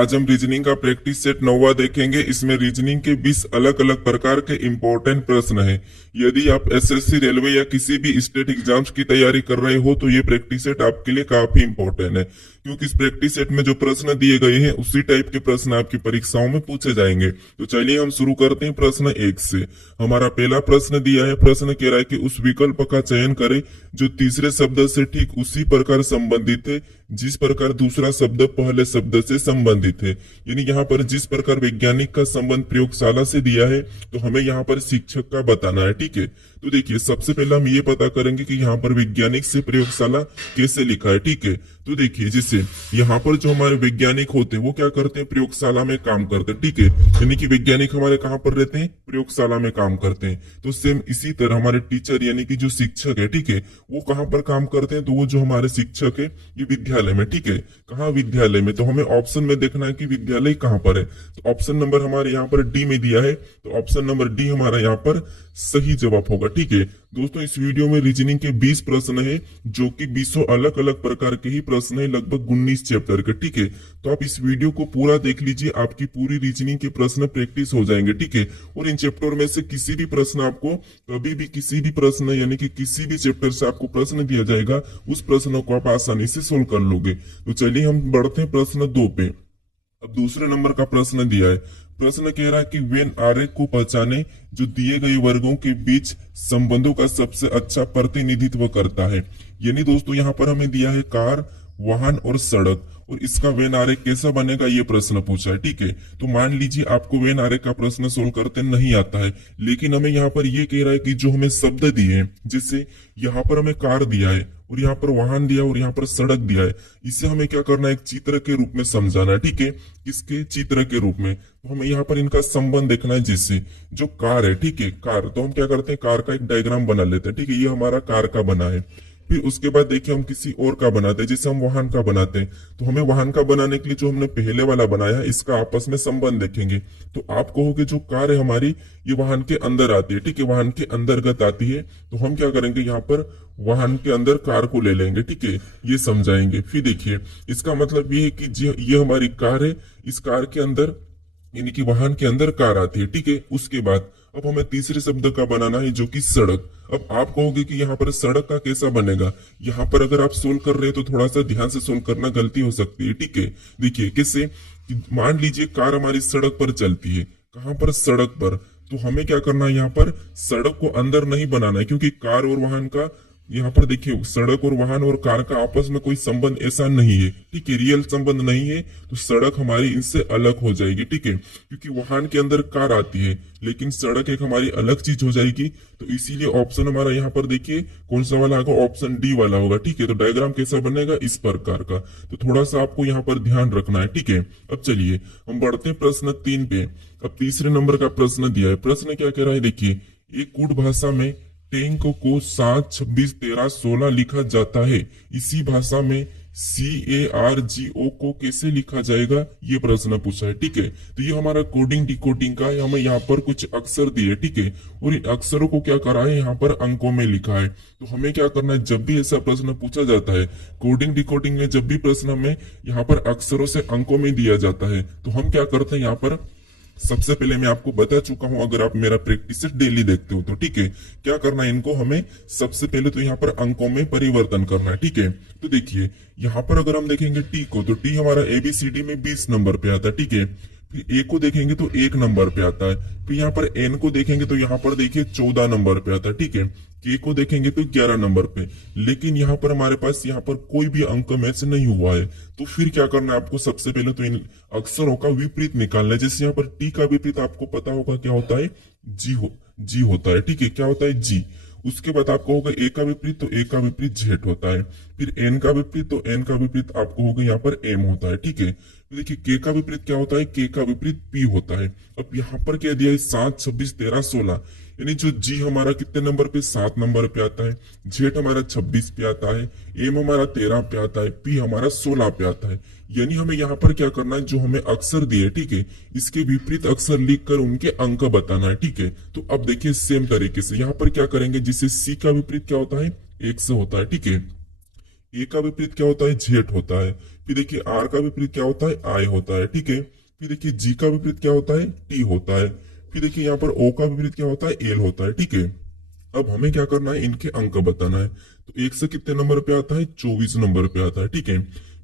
आज हम रीजनिंग का प्रैक्टिस सेट 9वां देखेंगे। इसमें रीजनिंग के 20 अलग अलग प्रकार के इंपॉर्टेंट प्रश्न हैं। यदि आप एसएससी, रेलवे या किसी भी स्टेट एग्जाम्स की तैयारी कर रहे हो तो ये प्रैक्टिस सेट आपके लिए काफी इंपॉर्टेंट है, क्योंकि इस प्रैक्टिस सेट में जो प्रश्न दिए गए हैं उसी टाइप के प्रश्न आपकी परीक्षाओं में पूछे जाएंगे। तो चलिए हम शुरू करते हैं प्रश्न 1 से। हमारा पहला प्रश्न दिया है। प्रश्न कह रहा है कि उस विकल्प का चयन करें जो तीसरे शब्द से ठीक उसी प्रकार संबंधित है जिस प्रकार दूसरा शब्द पहले शब्द से संबंधित है। यानी यहाँ पर जिस प्रकार वैज्ञानिक का संबंध प्रयोगशाला से दिया है तो हमें यहाँ पर शिक्षक का बताना है। ठीक है, तो देखिए सबसे पहले हम ये पता करेंगे कि यहाँ पर वैज्ञानिक से प्रयोगशाला कैसे लिखा है। ठीक है, तो देखिए जिससे यहाँ पर जो हमारे वैज्ञानिक होते हैं वो क्या करते हैं, प्रयोगशाला में काम करते हैं। ठीक है, यानी कि वैज्ञानिक हमारे कहाँ पर रहते हैं, प्रयोगशाला में काम करते हैं। तो सेम इसी तरह हमारे टीचर यानी कि जो शिक्षक है, ठीक है, वो कहाँ पर काम करते हैं, तो वो जो हमारे शिक्षक है ये विद्यालय में। ठीक है, कहाँ, विद्यालय में। तो हमें ऑप्शन में देखना है कि विद्यालय कहाँ पर है। तो ऑप्शन नंबर हमारे यहाँ पर डी में दिया है, तो ऑप्शन नंबर डी हमारा यहाँ पर सही जवाब होगा। ठीक है दोस्तों, इस वीडियो में रीजनिंग के 20 प्रश्न है जो कि 20 अलग अलग प्रकार के ही प्रश्न है, लगभग 19 चैप्टर के। ठीक है, तो आप इस वीडियो को पूरा देख लीजिए, आपकी पूरी रीजनिंग के प्रश्न प्रैक्टिस हो जाएंगे। ठीक है, और इन चैप्टर में से किसी भी प्रश्न आपको कभी भी किसी भी प्रश्न यानी कि किसी भी चैप्टर से आपको प्रश्न दिया जाएगा उस प्रश्न को आप आसानी से सोल्व कर लोगे। तो चलिए हम बढ़ते हैं प्रश्न 2 पे। अब दूसरे नंबर का प्रश्न दिया है। प्रश्न कह रहा है कि वेन आरेख को पहचाने जो दिए गए वर्गों के बीच संबंधों का सबसे अच्छा प्रतिनिधित्व करता है। यानी दोस्तों यहाँ पर हमें दिया है कार, वाहन और सड़क, और इसका वेन आरेख कैसा बनेगा ये प्रश्न पूछा है। ठीक है, तो मान लीजिए आपको वेन आरेख का प्रश्न सोल्व करते नहीं आता है, लेकिन हमें यहाँ पर ये कह रहा है कि जो हमें शब्द दिए हैं, जैसे यहाँ पर हमें कार दिया है और यहाँ पर वाहन दिया और यहाँ पर सड़क दिया है, इसे हमें क्या करना है, एक चित्र के रूप में समझाना है। ठीक है, इसके चित्र के रूप में तो हमें यहाँ पर इनका संबंध देखना है। जैसे जो कार है, ठीक है, कार, तो हम क्या करते हैं, कार का एक डायग्राम बना लेते हैं। ठीक है, ये हमारा कार का बना है। फिर उसके बाद देखिए हम किसी और का बनाते हैं, जैसे हम वाहन का बनाते हैं, तो हमें वाहन का बनाने के लिए जो हमने पहले वाला बनाया है इसका आपस में संबंध देखेंगे। तो आप कहोगे जो कार है हमारी ये वाहन के अंदर आती है। ठीक है, वाहन के अंतर्गत आती है, तो हम क्या करेंगे, यहाँ पर वाहन के अंदर कार को ले लेंगे। ठीक है, ये समझाएंगे। फिर देखिए इसका मतलब ये है कि ये हमारी कार है, इस कार के अंदर यानी कि वाहन के अंदर कार आती है। ठीक है, उसके बाद अब हमें तीसरे शब्द का बनाना है जो कि सड़क। अब आप कहोगे कि यहाँ पर सड़क का कैसा बनेगा, यहाँ पर अगर आप सोल्व कर रहे हैं तो थोड़ा सा ध्यान से सोल्व करना, गलती हो सकती है। ठीक है, देखिए कैसे, मान लीजिए कार हमारी सड़क पर चलती है, कहाँ पर, सड़क पर, तो हमें क्या करना है, यहाँ पर सड़क को अंदर नहीं बनाना है, क्योंकि कार और वाहन का यहाँ पर देखिए सड़क और वाहन और कार का आपस में कोई संबंध ऐसा नहीं है। ठीक है, रियल संबंध नहीं है, तो सड़क हमारी इनसे अलग हो जाएगी। ठीक है, क्योंकि वाहन के अंदर कार आती है लेकिन सड़क एक हमारी अलग चीज हो जाएगी। तो इसीलिए ऑप्शन हमारा यहाँ पर देखिए कौन सा वाला होगा, ऑप्शन डी वाला होगा। ठीक है, तो डायग्राम कैसा बनेगा, इस प्रकार का। तो थोड़ा सा आपको यहाँ पर ध्यान रखना है। ठीक है, अब चलिए हम बढ़ते हैं प्रश्न 3 पे। अब तीसरे नंबर का प्रश्न दिया है। प्रश्न क्या कह रहा है, देखिए एक कूट भाषा में टैंक को 7, 26, 13, 16 लिखा जाता है, इसी भाषा में CARGO को कैसे लिखा जाएगा, ये प्रश्न पूछा है। ठीक है, तो ये हमारा कोडिंग डिकोडिंग का है। हमें यहाँ पर कुछ अक्षर दिए, ठीक है, और इन अक्षरों को क्या करा है, यहाँ पर अंकों में लिखा है। तो हमें क्या करना है, जब भी ऐसा प्रश्न पूछा जाता है कोडिंग डिकोडिंग में, जब भी प्रश्न हमें यहाँ पर अक्षरों से अंकों में दिया जाता है, तो हम क्या करते हैं, यहाँ पर सबसे पहले मैं आपको बता चुका हूं, अगर आप मेरा प्रैक्टिस डेली देखते हो तो। ठीक है, क्या करना है, इनको हमें सबसे पहले तो यहाँ पर अंकों में परिवर्तन करना है। ठीक है, तो देखिए यहाँ पर अगर हम देखेंगे टी को, तो टी हमारा ABCD में 20 नंबर पे आता है। ठीक है, फिर ए को देखेंगे तो 1 नंबर पे आता है। फिर यहाँ पर एन को देखेंगे तो यहाँ पर देखिए 14 नंबर पे आता है। ठीक है, के को देखेंगे तो 11 नंबर पे, लेकिन यहाँ पर हमारे पास यहाँ पर कोई भी अंक मैच नहीं हुआ है। तो फिर क्या करना है आपको, सबसे पहले तो इन अक्षरों का विपरीत निकालना है। जैसे यहाँ पर टी का विपरीत आपको पता होगा क्या होता है, जी होता है। ठीक है, क्या होता है, जी। उसके बाद आपको होगा ए का विपरीत, तो ए का विपरीत जेड होता है। फिर एन का विपरीत, तो एन का विपरीत आपको होगा यहाँ पर एम होता है। ठीक है, तो देखिए के का विपरीत क्या होता है, के का विपरीत पी होता है। अब यहाँ पर क्या दिया है, 7, 26, 13, 16, यानी जो जी हमारा कितने नंबर पे, 7 नंबर पे आता है, जेड हमारा 26 पे आता है, एम हमारा 13 पे आता है, पी हमारा 16 पे आता है। यानी हमें यहाँ पर क्या करना है, जो हमें अक्षर दिए, ठीक है, इसके विपरीत अक्षर लिखकर उनके अंक बताना है। ठीक है, तो अब देखिए सेम तरीके से यहाँ पर क्या करेंगे, जिसे सी का विपरीत क्या होता है, 1 से होता है। ठीक है, ए का विपरीत क्या होता है, जेड होता है। फिर देखिए आर का विपरीत क्या होता है, आई होता है, ठीक है। फिर देखिए जी का विपरीत क्या होता है, टी होता है। फिर देखिए यहाँ पर ओ का विपरीत क्या होता है, एल होता है, ठीक है। अब हमें क्या करना है, इनके अंक बताना है। तो एक से कितने नंबर पे आता है, 24 नंबर पे आता है, ठीक है।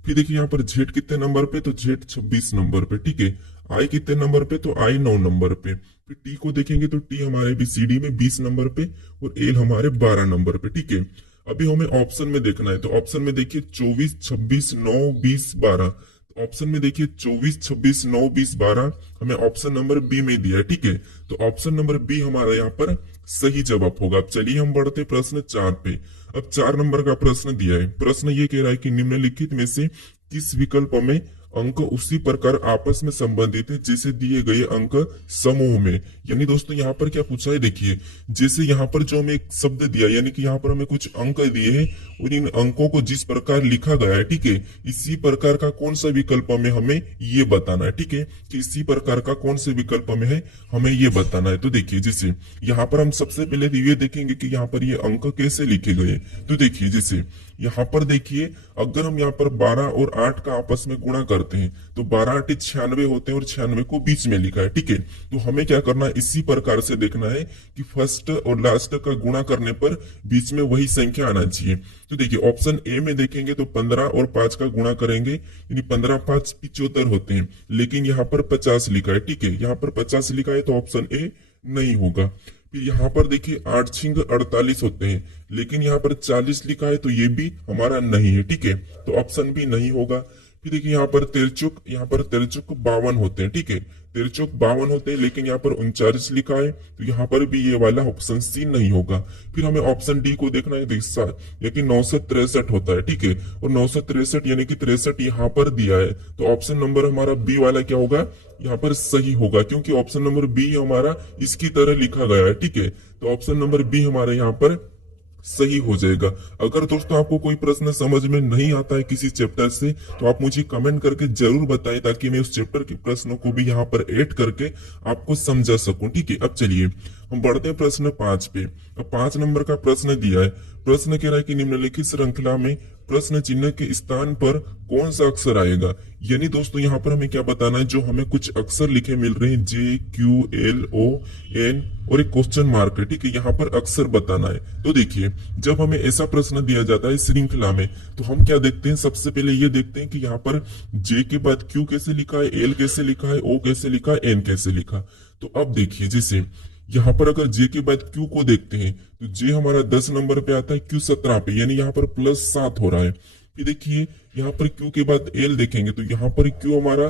फिर देखिए यहाँ पर जेड कितने नंबर पे, तो जेड 26 नंबर पे, ठीक है। आई कितने नंबर पे, तो आई 9 नंबर पे। फिर टी को देखेंगे तो टी हमारे बीसीडी में 20 नंबर पे और एल हमारे 12 नंबर पे, ठीक है। अभी हमें ऑप्शन में देखना है, तो ऑप्शन में देखिए 24, 26, 9, 20, 12। ऑप्शन में देखिए 24, 26, 9, 20, 12 हमें ऑप्शन नंबर बी में दिया है, ठीक है। तो ऑप्शन नंबर बी हमारा यहाँ पर सही जवाब होगा। अब चलिए हम बढ़ते प्रश्न 4 पे। अब 4 नंबर का प्रश्न दिया है। प्रश्न ये कह रहा है कि निम्नलिखित में से किस विकल्प में अंक उसी प्रकार आपस में संबंधित है जैसे दिए गए अंक समूह में। यानी दोस्तों यहाँ पर क्या पूछा है, देखिए जैसे यहाँ पर जो हमें एक शब्द दिया, यानी कि यहाँ पर हमें कुछ अंक दिए हैं और इन अंकों को जिस प्रकार लिखा गया है, ठीक है, इसी प्रकार का कौन सा विकल्प में हमें ये बताना है, ठीक है, कि इसी प्रकार का कौन से विकल्प में है हमें ये बताना है। तो देखिए जैसे यहाँ पर हम सबसे पहले ये देखेंगे कि यहाँ पर ये अंक कैसे लिखे गए। तो देखिए जैसे यहाँ पर देखिए अगर हम यहाँ पर 12 और 8 का आपस में गुणा करते हैं तो 12 8 96 होते हैं और 96 को बीच में लिखा है, ठीक है। तो हमें क्या करना है, इसी प्रकार से देखना है कि फर्स्ट और लास्ट का गुणा करने पर बीच में वही संख्या आना चाहिए। तो देखिए ऑप्शन ए में देखेंगे तो 15 और 5 का गुणा करेंगे, यानी 15 5 75 होते हैं, लेकिन यहाँ पर 50 लिखा है, ठीक है। यहाँ पर 50 लिखा है तो ऑप्शन ए नहीं होगा। फिर यहाँ पर देखिए 8 छिंग 48 होते हैं, लेकिन यहाँ पर 40 लिखा है तो ये भी हमारा नहीं है, ठीक है। तो ऑप्शन भी नहीं होगा। फिर देखिए यहाँ पर तिरचुक 52 होते हैं, ठीक है। तिरचुक 52 होते हैं, लेकिन यहाँ पर 39 लिखा है तो यहाँ पर भी ये वाला ऑप्शन सी नहीं होगा। फिर हमें ऑप्शन डी को देखना है, यानी 963 होता है, ठीक है। और 963 यानी कि 63 यहाँ पर दिया है, तो ऑप्शन नंबर हमारा बी वाला क्या होगा, यहाँ पर सही होगा, क्योंकि ऑप्शन नंबर बी हमारा इसकी तरह लिखा गया है, ठीक है। तो ऑप्शन नंबर बी हमारे यहाँ पर सही हो जाएगा। अगर दोस्तों आपको कोई प्रश्न समझ में नहीं आता है किसी चैप्टर से, तो आप मुझे कमेंट करके जरूर बताएं, ताकि मैं उस चैप्टर के प्रश्नों को भी यहाँ पर ऐड करके आपको समझा सकूं, ठीक है। अब चलिए हम बढ़ते हैं प्रश्न 5 पे। अब 5 नंबर का प्रश्न दिया है। प्रश्न कह रहा है कि निम्नलिखित श्रृंखला में प्रश्न चिन्ह के स्थान पर कौन सा अक्षर आएगा। यानी दोस्तों यहाँ पर हमें क्या बताना है, जो हमें कुछ अक्षर लिखे मिल रहे हैं जे क्यू एल ओ एन और एक क्वेश्चन मार्क है, ठीक है। यहाँ पर अक्षर बताना है। तो देखिए जब हमें ऐसा प्रश्न दिया जाता है श्रृंखला में, तो हम क्या देखते हैं, सबसे पहले ये देखते हैं कि यहाँ पर जे के बाद क्यू कैसे लिखा है, एल कैसे लिखा है, ओ कैसे लिखा है, एन कैसे लिखा। तो अब देखिए जैसे यहाँ पर अगर जे के बाद क्यू को देखते हैं तो जे हमारा 10 नंबर पे आता है, क्यू 17 पे, यानी यहाँ पर +7 हो रहा है। फिर देखिए यहाँ पर क्यू के बाद एल देखेंगे तो यहाँ पर क्यू हमारा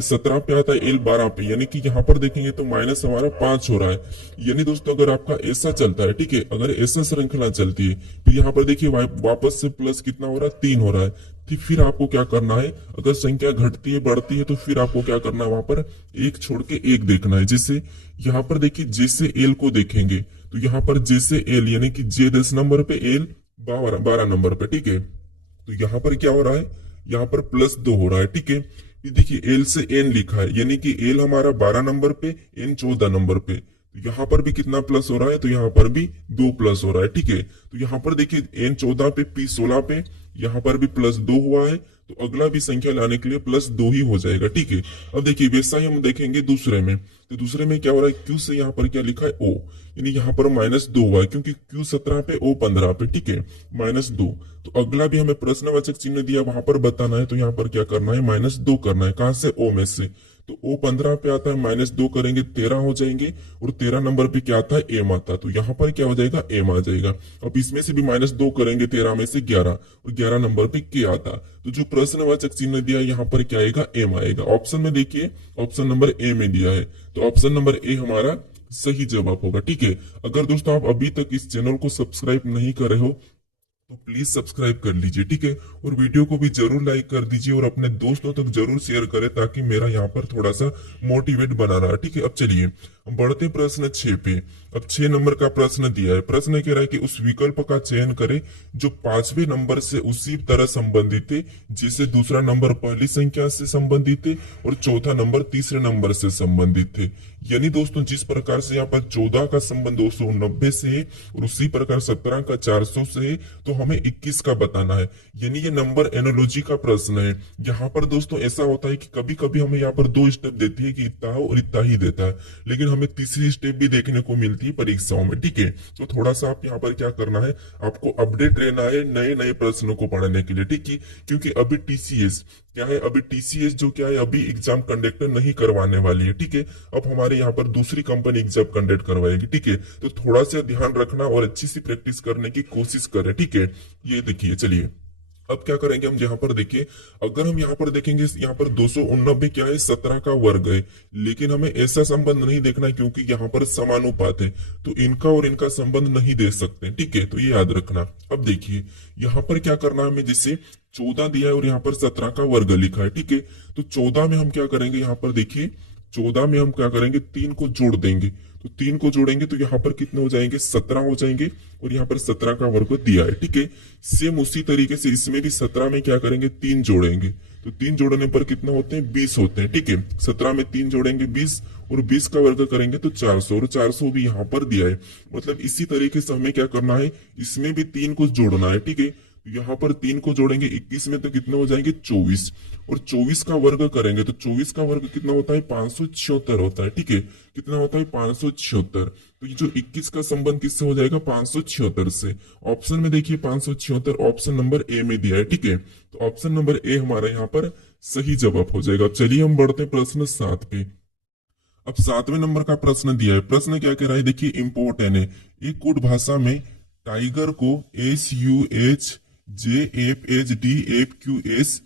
17 पे आता है, एल 12 पे, यानी कि यहाँ पर देखेंगे तो माइनस हमारा 5 हो रहा है। यानी दोस्तों अगर आपका ऐसा चलता है, ठीक है, अगर ऐसा श्रृंखला चलती है, फिर यहाँ पर देखिए वापस से प्लस कितना हो रहा है, 3 हो रहा है। फिर आपको क्या करना है, अगर संख्या घटती है बढ़ती है तो फिर आपको क्या करना है, वहां पर एक छोड़ के एक देखना है। जैसे यहाँ पर देखिए जैसे एल को देखेंगे तो यहाँ पर जैसे एल यानी कि जे 10 नंबर पे, एल 12 नंबर पे, ठीक है। तो यहाँ पर क्या हो रहा है, यहाँ पर +2 हो रहा है, ठीक है। देखिए एल से एन लिखा है, यानी कि एल हमारा 12 नंबर पे, एन 14 नंबर पे। तो यहाँ पर भी कितना प्लस हो रहा है, तो यहाँ पर भी 2 प्लस हो रहा है, ठीक है। तो यहाँ पर देखिए एन 14 पे, पी 16 पे, यहाँ पर भी +2 हुआ है, तो अगला भी संख्या लाने के लिए +2 ही हो जाएगा, ठीक है। अब देखिए वैसा ही हम देखेंगे दूसरे में। तो दूसरे में क्या हो रहा है, क्यू से यहाँ पर क्या लिखा है, ओ, यानी यहाँ पर -2 हुआ है, क्योंकि क्यू 17 पे, ओ 15 पे, ठीक है, -2। तो अगला भी हमें प्रश्नवाचक चिन्ह दिया, वहां पर बताना है, तो यहाँ पर क्या करना है, -2 करना है। कहां से, ओ में से। तो ओ 15 पे आता है, -2 करेंगे 13 हो जाएंगे, और 13 नंबर पे क्या आता है, एम आता है। तो यहाँ पर क्या हो जाएगा, एम आ जाएगा। अब इसमें से भी -2 करेंगे 13 में से 11, और 11 नंबर पे के आता। तो जो प्रश्नवाचक चिन्ह दिया है यहाँ पर क्या आएगा, एम आएगा। ऑप्शन में देखिए ऑप्शन नंबर ए में दिया है, तो ऑप्शन नंबर ए हमारा सही जवाब होगा, ठीक है। अगर दोस्तों आप अभी तक इस चैनल को सब्सक्राइब नहीं कर रहे हो तो प्लीज सब्सक्राइब कर लीजिए, ठीक है। और वीडियो को भी जरूर लाइक कर दीजिए और अपने दोस्तों तक जरूर शेयर करें, ताकि मेरा यहाँ पर थोड़ा सा मोटिवेट बना रहा, ठीक है। अब चलिए हम बढ़ते हैं प्रश्न 6 पे। अब 6 नंबर का प्रश्न दिया है। प्रश्न कह रहा है कि उस विकल्प का चयन करें जो 5वें नंबर से उसी तरह संबंधित है जिससे दूसरा नंबर पहली संख्या से संबंधित है और चौथा नंबर तीसरे नंबर से संबंधित है। यानी दोस्तों जिस प्रकार से यहाँ पर 14 का संबंध 290 से है और उसी प्रकार 17 का 400 से है, तो हमें 21 का बताना है। यानी ये नंबर एनोलॉजी का प्रश्न है। यहाँ पर दोस्तों ऐसा होता है कि कभी कभी हमें यहाँ पर 2 स्टेप देती है कि इतना हो और इतना ही देता है, लेकिन हमें तीसरी स्टेप भी देखने को मिलती है परीक्षाओं में। ठीक है, तो थोड़ा सा आप यहाँ पर क्या करना है, आपको अपडेट रहना है नए नए प्रश्नों को पढ़ने के लिए। ठीक है, क्योंकि अभी टीसीएस क्या है, अभी टीसीएस जो क्या है अभी एग्जाम कंडक्टर नहीं करवाने वाली है। ठीक है, अब हमारे यहाँ पर दूसरी कंपनी एग्जाम कंडक्ट करवाएगी। ठीक है, तो थोड़ा सा ध्यान रखना और अच्छी सी प्रैक्टिस करने की कोशिश करें। ठीक है, ये देखिए चलिए अब क्या करेंगे हम यहाँ पर देखिए, अगर हम यहाँ पर देखेंगे यहाँ पर 289 क्या है 17 का वर्ग है, लेकिन हमें ऐसा संबंध नहीं देखना क्योंकि यहाँ पर समानुपात है, तो इनका और इनका संबंध नहीं दे सकते। ठीक है, तो ये याद रखना। अब देखिए यहाँ पर क्या करना है हमें, जैसे 14 दिया है और यहाँ पर 17 का वर्ग लिखा है। ठीक है, तो 14 में हम क्या करेंगे, यहाँ पर देखिए 14 में हम क्या करेंगे 3 को जोड़ देंगे, तो 3 को जोड़ेंगे तो यहाँ पर कितने हो जाएंगे 17 हो जाएंगे और यहाँ पर 17 का वर्ग दिया है। ठीक है, सेम उसी तरीके से इसमें भी 17 में क्या करेंगे 3 जोड़ेंगे, तो 3 जोड़ने पर कितना होते हैं 20 होते हैं। ठीक है, 17 में 3 जोड़ेंगे 20 और 20 का वर्ग करेंगे तो 400 और 400 भी यहाँ पर दिया है। मतलब इसी तरीके से हमें क्या करना है, इसमें भी 3 को जोड़ना है। ठीक है, यहाँ पर 3 को जोड़ेंगे 21 में तो कितने हो जाएंगे 24 और 24 का वर्ग करेंगे तो 24 का वर्ग कितना होता है 576 होता है। ठीक है, कितना होता है 576। तो ये जो 21 का संबंध किससे हो जाएगा 576 से। ऑप्शन में देखिए 576 ऑप्शन नंबर ए में दिया है। ठीक है, तो ऑप्शन नंबर ए हमारा यहाँ पर सही जवाब हो जाएगा। चलिए हम बढ़ते हैं प्रश्न 7 पे। अब 7वें नंबर का प्रश्न दिया है। प्रश्न क्या कह रहा है देखिए, इम्पोर्टेंट है। एक कोड भाषा में टाइगर को SUHJFHDFQS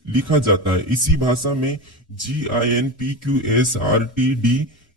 लिखा जाता है, इसी भाषा में GINPQSRTD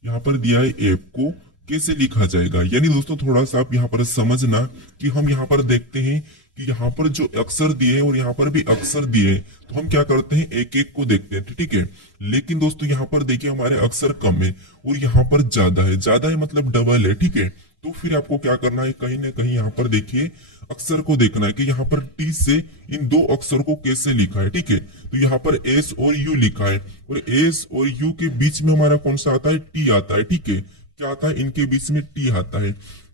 यहाँ पर दिया है एप को कैसे लिखा जाएगा। यानी दोस्तों थोड़ा सा आप यहाँ पर समझना कि हम यहाँ पर देखते हैं कि यहाँ पर जो अक्षर दिए हैं और यहाँ पर भी अक्षर दिए हैं, तो हम क्या करते हैं एक एक को देखते हैं। ठीक है, लेकिन दोस्तों यहाँ पर देखिए हमारे अक्षर कम है और यहाँ पर ज्यादा है। ज्यादा है मतलब डबल है। ठीक है, तो फिर आपको क्या करना है, कहीं ना कहीं यहाँ पर देखिए अक्षर को देखना है कि यहाँ पर टी से इन 2 अक्षर को कैसे लिखा है। ठीक है, तो यहाँ पर एस और यू लिखा है और एस और यू के बीच में हमारा कौन सा आता है टी आता है। ठीक है, क्या आता है इनके बीच में टी आता है।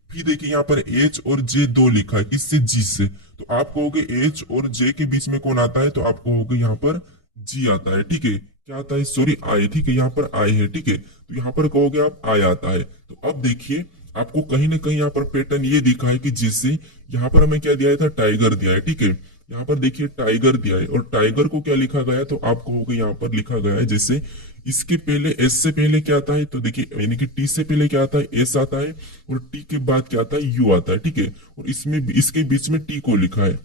फिर देखिए यहाँ पर एच और जे 2 लिखा है, किससे जी से, तो आप कहोगे एच और जे के बीच में कौन आता है, तो आप कहोगे यहाँ पर जी आता है। ठीक है, क्या आता है सॉरी आई। ठीक है, यहाँ पर आई है। ठीक है, तो यहाँ पर कहोगे आप आई आता है। तो अब देखिए आपको कहीं ना कहीं यहाँ पर पैटर्न ये दिखा है कि जिससे यहाँ पर हमें क्या दिया था टाइगर दिया है। ठीक है, यहाँ पर देखिए टाइगर दिया है और टाइगर को क्या लिखा गया, तो आप कहोगे यहाँ पर लिखा गया है जैसे इसके पहले एस से पहले क्या आता है, तो देखिए यानी कि टी से पहले क्या आता है एस आता है और टी के बाद क्या आता है यू आता है। ठीक है, और इसमें इसके बीच में टी को लिखा है।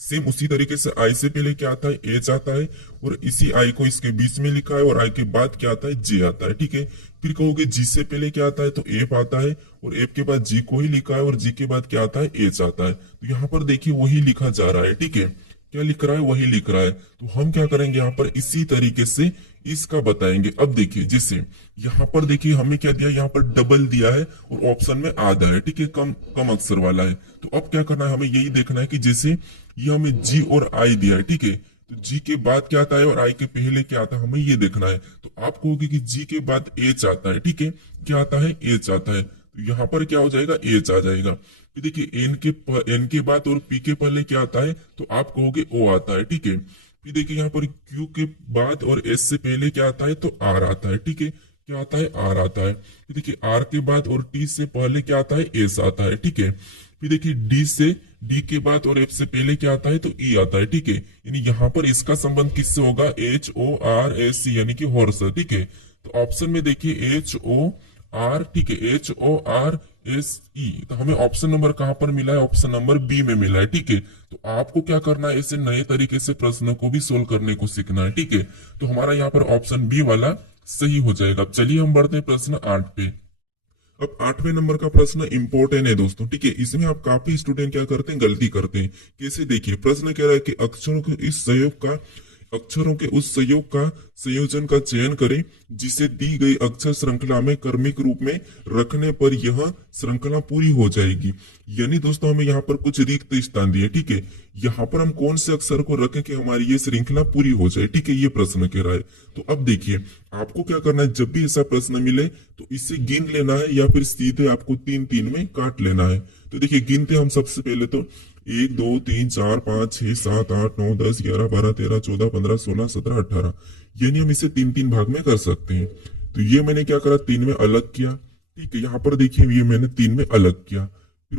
सेम उसी तरीके से आई से पहले क्या आता है एच आता है और इसी आई को इसके बीच में लिखा है और आई के बाद क्या आता है जे आता है। ठीक है, फिर कहोगे जी से पहले क्या आता है, तो एफ आता है और एफ के बाद जी को ही लिखा है और जी के बाद क्या आता है एच आता है। तो यहाँ पर देखिए वही लिखा जा रहा है। ठीक है, क्या लिख रहा है वही लिख रहा है। तो हम क्या करेंगे यहाँ पर इसी तरीके से इसका बताएंगे। अब देखिए जैसे यहाँ पर देखिए हमें क्या दिया, यहाँ पर डबल दिया है और ऑप्शन में आधा है। ठीक है, कम कम अक्षर वाला है। तो अब क्या करना है, हमें यही देखना है कि जैसे ये हमें जी और आई दिया है। ठीक है, तो जी के बाद क्या आता है और आई के पहले क्या आता है, हमें ये देखना है। तो आप कहोगे कि जी के बाद एच आता है। ठीक है, क्या आता है एच आता है, तो यहाँ पर क्या हो जाएगा एच आ जाएगा। फिर देखिए एन के बाद और पी के पहले क्या आता है, तो आप कहोगे ओ आता है। ठीक है, फिर देखिए यहाँ पर क्यू के बाद और एस से पहले क्या आता है, तो आर आता है। ठीक है, क्या आता है आर आता है। फिर देखिए आर के बाद और टी से पहले क्या आता है एस आता है। ठीक है, फिर देखिए डी के बाद और एफ से पहले क्या आता है, तो ई आता है। ठीक है, यानी यहाँ पर इसका संबंध किससे होगा HORS यानी कि हॉर्स। ठीक है, तो ऑप्शन में देखिए HOR। ठीक है, HORSE। तो हमें ऑप्शन नंबर कहां पर मिला है, ऑप्शन नंबर बी में मिला है। ठीक है, तो आपको क्या करना है, ऐसे नए तरीके से प्रश्नों को भी सोल्व करने को सीखना है। ठीक है, तो हमारा यहाँ पर ऑप्शन बी वाला सही हो जाएगा। चलिए हम बढ़ते हैं प्रश्न 8 पे। अब 8वें नंबर का प्रश्न इंपॉर्टेंट है दोस्तों। ठीक है, इसमें आप काफी स्टूडेंट क्या करते हैं गलती करते हैं। कैसे देखिए, प्रश्न कह रहा है कि अक्षरों के इस संयोग का अक्षरों के उस संयोजन का चयन करें जिसे दी गई अक्षर श्रृंखला में क्रमिक रूप में रखने पर यह श्रृंखला पूरी हो जाएगी। यानी दोस्तों हमें यहाँ पर कुछ रिक्त स्थान दिए, ठीक है, यहाँ पर हम कौन से अक्षर को रखें कि हमारी ये श्रृंखला पूरी हो जाए, ठीक है, ये प्रश्न कह रहा है। तो अब देखिए आपको क्या करना है, जब भी ऐसा प्रश्न मिले तो इसे गिन लेना है या फिर सीधे आपको 3-3 में काट लेना है। तो देखिए गिनते हम सबसे पहले तो 1 2 3 4 5 6 7 8 9 10 11 12 13 14 15 16 17 18, यानी हम इसे 3-3 भाग में कर सकते हैं। तो ये मैंने क्या करा, 3 में अलग किया, ठीक है, यहाँ पर देखिए ये मैंने 3 में अलग किया, फिर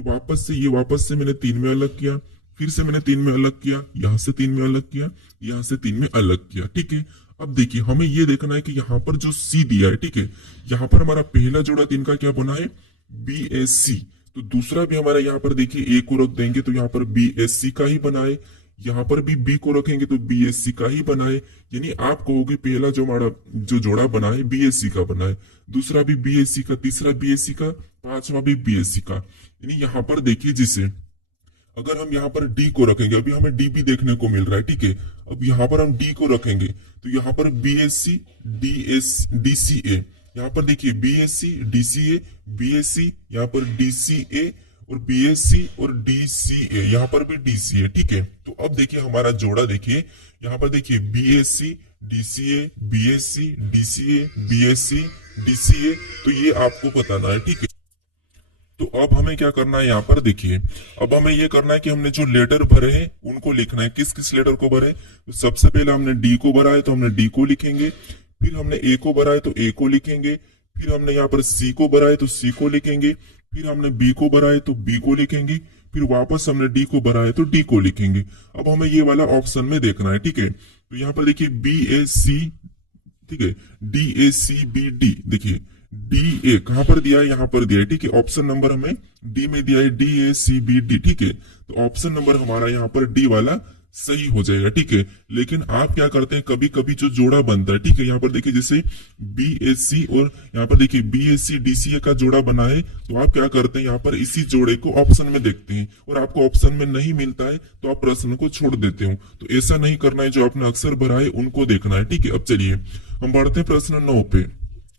वापस से मैंने 3 में अलग किया, फिर से मैंने 3 में अलग किया, यहाँ से 3 में अलग किया, यहाँ से 3 में अलग किया, ठीक है। अब देखिए हमें ये देखना है कि यहाँ पर जो सी दिया है, ठीक है, यहाँ पर हमारा पहला जोड़ा 3 का क्या बना है, BSC। तो दूसरा भी हमारा यहाँ पर देखिए ए को रख देंगे तो यहाँ पर BSC का ही बनाए, यहाँ पर भी बी को रखेंगे तो BSC का ही बनाए। यानी आप कहोगे पहला जो हमारा जो जोड़ा बना है BSC का बना है, दूसरा भी BSC का, तीसरा BSC का, पांचवा भी BSC का। यानी यहाँ पर देखिए जिसे अगर हम यहाँ पर डी को रखेंगे, अभी हमें डी भी देखने को मिल रहा है, ठीक है, अब यहाँ पर हम डी को रखेंगे तो यहाँ पर BSC DCA, यहाँ पर देखिए BSC DCA BSC, यहाँ पर DCA और BSC और DCA, यहाँ पर भी DCA, ठीक है। तो अब देखिए हमारा जोड़ा देखिए, यहाँ पर देखिए BSC DCA BSC DCA BSC DCA, तो ये आपको बताना है, ठीक है। तो अब हमें क्या करना है, यहाँ पर देखिए अब हमें ये करना है कि हमने जो लेटर भरे हैं उनको लिखना है। किस किस लेटर को भरे, तो सबसे पहले हमने डी को भरा है तो हमने डी को लिखेंगे, फिर हमने ए को भरा है तो ए को लिखेंगे, फिर हमने यहाँ पर सी को भरा है तो सी को लिखेंगे, फिर हमने बी को भरा है तो बी को लिखेंगे, फिर वापस हमने डी को भरा है तो डी को लिखेंगे। अब हमें ये वाला ऑप्शन में देखना है, ठीक है। तो यहाँ पर देखिए BAC, ठीक है, DACBD, देखिए DA कहां पर दिया है, यहाँ पर दिया है, ठीक है। ऑप्शन नंबर हमें डी में दिया है DACBD, ठीक है। तो ऑप्शन नंबर हमारा यहाँ पर डी वाला सही हो जाएगा, ठीक है। लेकिन आप क्या करते हैं, कभी कभी जो जोड़ा बनता है, ठीक है, यहाँ पर देखिए जैसे BSC और यहाँ पर देखिए BSC DCA का जोड़ा बना है, तो आप क्या करते हैं, यहाँ पर इसी जोड़े को ऑप्शन में देखते हैं और आपको ऑप्शन में नहीं मिलता है तो आप प्रश्न को छोड़ देते हो। तो ऐसा नहीं करना है, जो आपने अक्सर भरा है उनको देखना है, ठीक है। अब चलिए हम बढ़ते हैं प्रश्न 9 पे।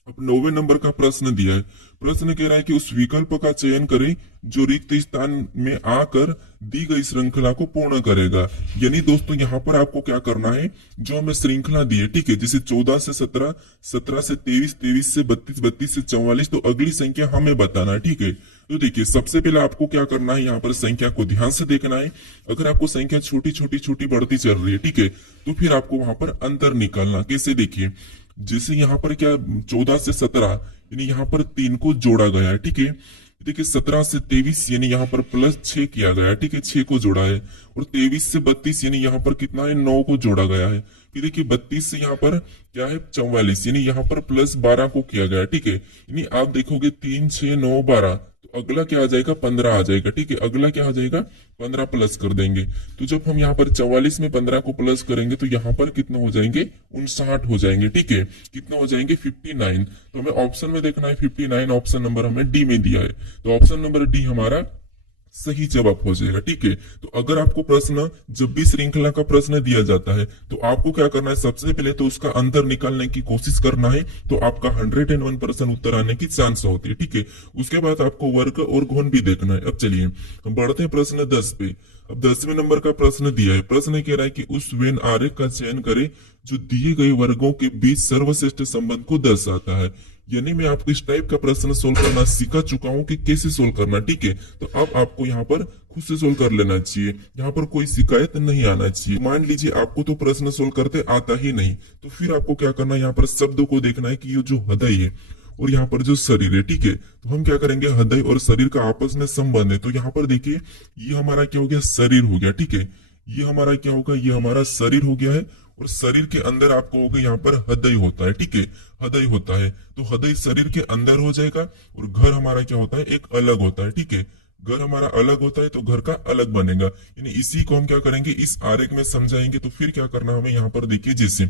अब 9वें नंबर का प्रश्न दिया है। प्रश्न कह रहा है कि उस विकल्प का चयन करें जो रिक्त स्थान में आकर दी गई श्रृंखला को पूर्ण करेगा। यानी दोस्तों यहाँ पर आपको क्या करना है, जो हमें श्रृंखला दी है, ठीक है, जैसे 14 से 17, 17 से 23, 23 से 32, 32 से 44, तो अगली संख्या हमें बताना है, ठीक है। तो देखिए सबसे पहले आपको क्या करना है, यहाँ पर संख्या को ध्यान से देखना है। अगर आपको संख्या छोटी छोटी छोटी बढ़ती चल रही है, ठीक है, तो फिर आपको वहां पर अंतर निकालना। कैसे, देखिए जैसे यहाँ पर क्या 14 से 17 यानी यहाँ पर 3 को जोड़ा गया है, ठीक है। देखिए 17 से 23 यानी यहाँ पर +6 किया गया है, ठीक है, 6 को जोड़ा है। और 23 से 32 यानी यहाँ पर कितना है, 9 को जोड़ा गया है। फिर देखिए 32 से यहाँ पर क्या है, 44 यानी यहाँ पर +12 को किया गया है, ठीक है। यानी आप देखोगे 3 6 9 12, तो अगला क्या आ जाएगा, 15 आ जाएगा, ठीक है। अगला क्या आ जाएगा, 15 प्लस कर देंगे। तो जब हम यहाँ पर 44 में 15 को प्लस करेंगे तो यहाँ पर कितना हो जाएंगे, 59 हो जाएंगे, ठीक है। कितना हो जाएंगे, 59। तो हमें ऑप्शन में देखना है 59, ऑप्शन नंबर हमें डी में दिया है, तो ऑप्शन नंबर डी हमारा सही जवाब हो जाएगा, ठीक है। तो अगर आपको प्रश्न जब भी श्रृंखला का प्रश्न दिया जाता है तो आपको क्या करना है, सबसे पहले तो उसका अंतर निकालने की कोशिश करना है, तो आपका 101% उत्तर आने की चांस होती है, ठीक है। उसके बाद आपको वर्ग और घन भी देखना है। अब चलिए हम बढ़ते हैं प्रश्न 10 पे। अब 10वें नंबर का प्रश्न दिया है। प्रश्न कह रहा है कि उस वेन आरेख का चयन करे जो दिए गए वर्गों के बीच सर्वश्रेष्ठ संबंध को दर्शाता है। यानी मैं आपको इस टाइप का प्रश्न सोल्व करना सिखा चुका हूं कि कैसे सोल्व करना, ठीक है। तो अब आपको यहाँ पर खुद से सोल्व कर लेना चाहिए, यहाँ पर कोई शिकायत नहीं आना चाहिए। मान लीजिए आपको तो प्रश्न सोल्व करते आता ही नहीं, तो फिर आपको क्या करना है, यहाँ पर शब्दों को देखना है कि ये जो हृदय है और यहाँ पर जो शरीर है, ठीक है। तो हम क्या करेंगे, हृदय और शरीर का आपस में संबंध है। तो यहाँ पर देखिए ये हमारा क्या हो गया, शरीर हो गया, ठीक है। ये हमारा क्या होगा, ये हमारा शरीर हो गया है। और शरीर के अंदर आपको होगा यहाँ पर हृदय होता है, ठीक है, हृदय होता है। तो हृदय शरीर के अंदर हो जाएगा और घर हमारा क्या होता है, एक अलग होता है, ठीक है। घर हमारा अलग होता है तो घर का अलग बनेगा। यानी इसी को हम क्या करेंगे, इस आरेख में समझाएंगे। तो फिर क्या करना हमें, यहाँ पर देखिए जैसे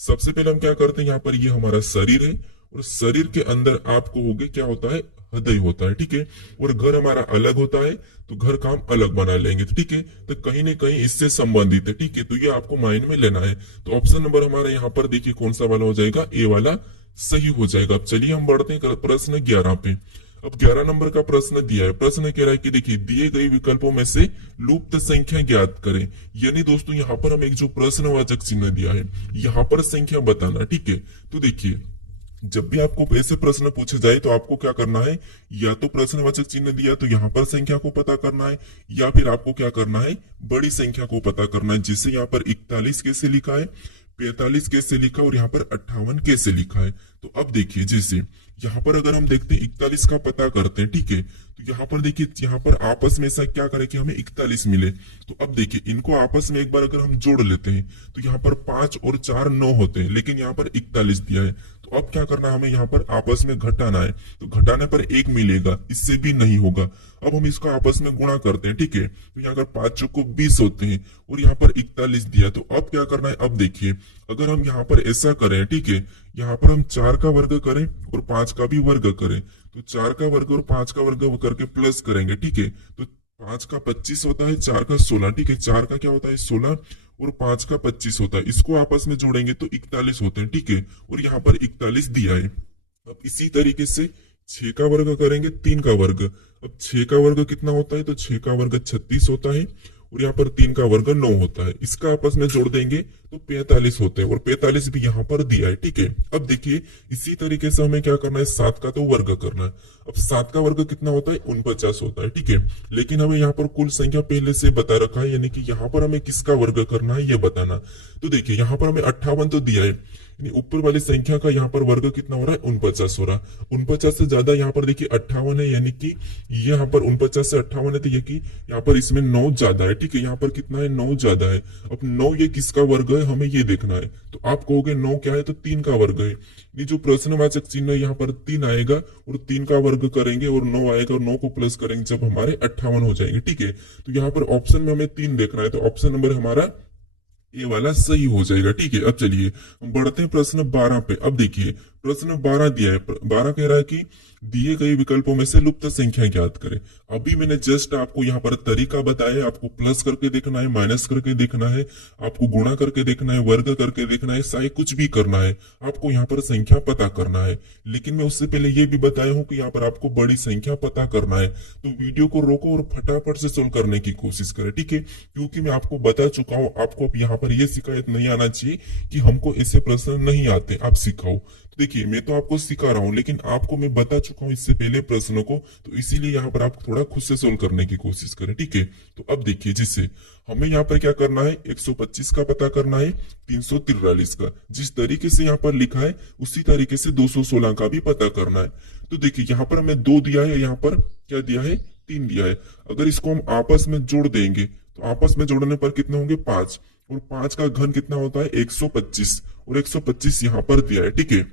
सबसे पहले हम क्या करते हैं, यहाँ पर ये हमारा शरीर है और शरीर के अंदर आपको होगे क्या होता है, हृदय होता है, ठीक है। और घर हमारा अलग होता है तो घर काम अलग बना लेंगे, ठीक है। तो कहीं ना कहीं इससे संबंधित है, ठीक है। तो ये आपको माइंड में लेना है। तो ऑप्शन नंबर हमारा यहाँ पर देखिए कौन सा वाला हो जाएगा, ए वाला सही हो जाएगा। अब चलिए हम बढ़ते हैं प्रश्न 11 पे। अब 11 नंबर का प्रश्न दिया है। प्रश्न कह रहा है कि देखिए दिए गए विकल्पों में से लुप्त संख्या ज्ञात करें। यानी दोस्तों यहाँ पर हम एक जो प्रश्नवाचक चिन्ह दिया है, यहाँ पर संख्या बताना, ठीक है। तो देखिए जब भी आपको ऐसे प्रश्न पूछे जाए तो आपको क्या करना है, या तो प्रश्नवाचक चिन्ह दिया तो यहाँ पर संख्या को पता करना है, या फिर आपको क्या करना है, बड़ी संख्या को पता करना है। जिसे यहाँ पर 41 कैसे लिखा है, 45 कैसे लिखा और यहाँ पर 58 कैसे लिखा है। तो अब देखिए जैसे यहाँ पर अगर हम देखते हैं 41 का पता करते हैं, ठीक है। तो यहाँ पर देखिए यहाँ पर आपस में ऐसा क्या करें कि हमें 41 मिले। तो अब देखिए इनको आपस में एक बार अगर हम जोड़ लेते हैं तो यहाँ पर 5 और 4 9 होते हैं, लेकिन यहाँ पर 41 दिया है। तो अब क्या करना है, हमें यहाँ पर आपस में घटाना है। तो घटाने पर 1 मिलेगा, इससे भी नहीं होगा। अब हम इसको आपस में गुणा करते हैं, ठीक है। तो यहाँ अगर 5 चौको 20 होते हैं और यहाँ पर 41 दिया, तो अब क्या करना है, अब देखिए अगर हम यहाँ पर ऐसा करें, ठीक है, यहाँ पर हम 4 का वर्ग करें और 5 का भी वर्ग करें। तो 4 का वर्ग और 5 का वर्ग करके प्लस करेंगे, ठीक है। तो 5 का 25 होता है, 4 का 16, ठीक है। 4 का क्या होता है 16 और 5 का 25 होता है। इसको आपस में जोड़ेंगे तो 41 होते हैं, ठीक है। और यहाँ पर 41 दिया है। अब इसी तरीके से 6 का वर्ग करेंगे, 3 का वर्ग। अब 6 का वर्ग कितना होता है, तो 6 का वर्ग 36 होता है और यहाँ पर 3 का वर्ग 9 होता है। इसका आपस में जोड़ देंगे तो 45 होते हैं और 45 भी यहाँ पर दिया है, ठीक है। अब देखिए इसी तरीके से हमें क्या करना है, 7 का तो वर्ग करना है। अब 7 का वर्ग कितना होता है, 49 होता है, ठीक है। लेकिन हमें यहाँ पर कुल संख्या पहले से बता रखा है, यानी कि यहाँ पर हमें किसका वर्ग करना है ये बताना। तो देखिए यहाँ पर हमें 58 तो दिया है, यानी ऊपर वाली संख्या का यहाँ पर वर्ग कितना हो रहा है, 49 हो रहा है। 49 से ज्यादा यहाँ पर देखिए 58 है, यानी कि ये यहाँ पर 49 से 58 है, तो ये कि यहाँ पर इसमें 9 ज्यादा है, ठीक है। यहाँ पर कितना है, 9 ज्यादा है। अब 9 ये किसका वर्ग है हमें ये देखना है। तो आप कहोगे 9 क्या है, तो 3 का वर्ग है। ये जो प्रश्नवाचक चिन्ह यहाँ पर 3 आएगा और 3 का वर्ग करेंगे और 9 आएगा और 9 को प्लस करेंगे जब हमारे 58 हो जाएंगे, ठीक है। तो यहाँ पर ऑप्शन में हमें 3 देखना है, तो ऑप्शन नंबर हमारा ये वाला सही हो जाएगा, ठीक है। अब चलिए हम बढ़ते हैं प्रश्न 12 पे। अब देखिए प्रश्न 12 दिया है। 12 कह रहा है कि दिए गए विकल्पों में से लुप्त संख्या ज्ञात करें। अभी मैंने जस्ट आपको यहाँ पर तरीका बताया, आपको प्लस करके देखना है, माइनस करके देखना है, आपको गुणा करके देखना है, वर्ग करके देखना है, चाहे कुछ भी करना है, आपको यहाँ पर संख्या पता करना है। लेकिन मैं उससे पहले ये भी बताया हूँ कि यहाँ पर आपको बड़ी संख्या पता करना है। तो वीडियो को रोको और फटाफट से सोल्व करने की कोशिश करें, ठीक है। क्योंकि मैं आपको बता चुका हूँ, आपको अब यहाँ पर यह शिकायत नहीं आना चाहिए कि हमको ऐसे प्रश्न नहीं आते, आप सिखाओ। तो देखिए मैं तो आपको सिखा रहा हूं, लेकिन आपको मैं बता चुका हूं इससे पहले प्रश्नों को, तो इसीलिए यहाँ पर आप थोड़ा खुद से सोल्व करने की कोशिश करें, ठीक है। तो अब देखिए जिससे हमें यहाँ पर क्या करना है, 125 का पता करना है, 343 का। जिस तरीके से यहाँ पर लिखा है उसी तरीके से 216 का भी पता करना है। तो देखिए यहाँ पर हमें 2 दिया है, यहाँ पर क्या दिया है, 3 दिया है। अगर इसको हम आपस में जोड़ देंगे तो आपस में जोड़ने पर कितने होंगे, 5। और 5 का घन कितना होता है, 125। और 125 यहाँ पर दिया है, ठीक है।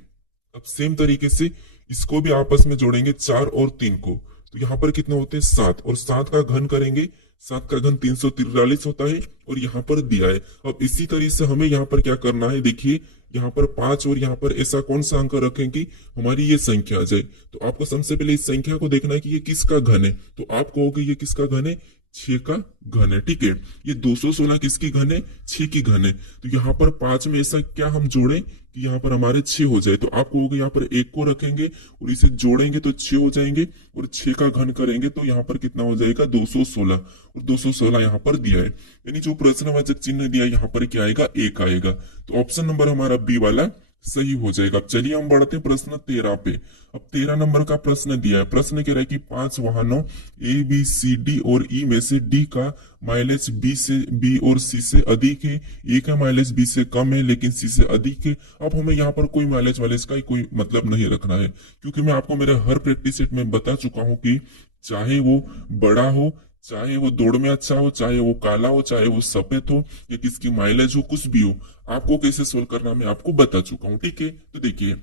अब सेम तरीके से इसको भी आपस में जोड़ेंगे 4 और 3 को, तो यहाँ पर कितना होते हैं, 7। और 7 का घन करेंगे, 7 का घन 343 होता है और यहाँ पर दिया है। अब इसी तरीके से हमें यहाँ पर क्या करना है, देखिए यहाँ पर 5 और यहाँ पर ऐसा कौन सा अंक रखें कि हमारी ये संख्या आ जाए। तो आपको सबसे पहले इस संख्या को देखना है कि ये किसका घन है। तो आप कहोगे ये किसका घन है, 6 का घन है, ठीक है। ये 216 किसकी घन है, 6 की घन है। तो यहाँ पर 5 में ऐसा क्या हम जोड़ें कि यहाँ पर हमारे 6 हो जाए। तो आप कहोगे यहाँ पर 1 को रखेंगे और इसे जोड़ेंगे तो 6 हो जाएंगे और 6 का घन करेंगे तो यहाँ पर कितना हो जाएगा, 216। और 216 यहाँ पर दिया है, यानी जो प्रश्नवाचक चिन्ह दिया यहाँ पर क्या आएगा, 1 आएगा। तो ऑप्शन नंबर हमारा बी वाला सही हो जाएगा। अब चलिए हम बढ़ते हैं प्रश्न 13 पे। अब 13 नंबर का प्रश्न दिया है। प्रश्न कह रहा है कि 5 वाहनों ए बी सी डी और ई में से डी का माइलेज बी और सी से अधिक है, ए का माइलेज बी से कम है लेकिन सी से अधिक है। अब हमें यहाँ पर कोई माइलेज वाइलेज का कोई मतलब नहीं रखना है, क्योंकि मैं आपको मेरे हर प्रैक्टिस सेट में बता चुका हूँ कि चाहे वो बड़ा हो, चाहे वो दौड़ में अच्छा हो, चाहे वो काला हो, चाहे वो सफेद हो, या किसकी माइलेज हो, कुछ भी हो, आपको कैसे सोल्व करना मैं आपको बता चुका हूँ, ठीक है। तो देखिए